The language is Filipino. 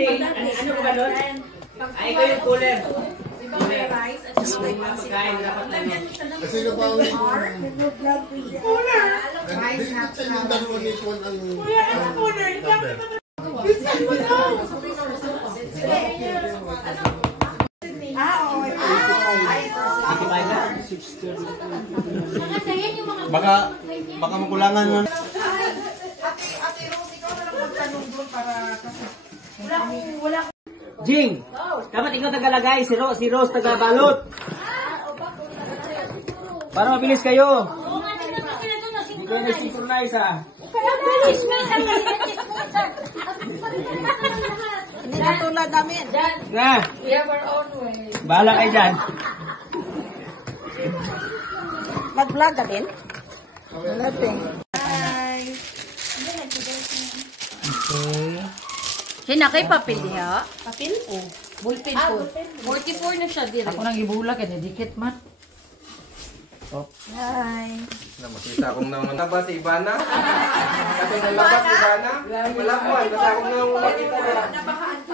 Ano ko ba doon? Ay, ito yung cooler. Sino ba ang cooler? Rice half yung dalawa ni Paul ang cooler. Bisan mo daw! Baka makulangan nun. Ate Rose, ikaw na lang magtanong doon para kasi wala Jing! Dapat ikaw tagalagay. Si Rose tagabalot. Para mabilis kayo. Hindi kayo nag-synchronize ah. hindi na tulad namin. Na! We have our own way. Bahala kayo dyan. Mag-vlog ka din? Nothing. Hi! Okay. Hinakay papel diha. Papel? Oh, ballpen po. 44 na siya dire. Ako nang ibula kaya dikit man. Hi! Makita akong naman na ba si Ivana? Kasi nalabas si Ivana? Wala ko. Basta akong nang makita.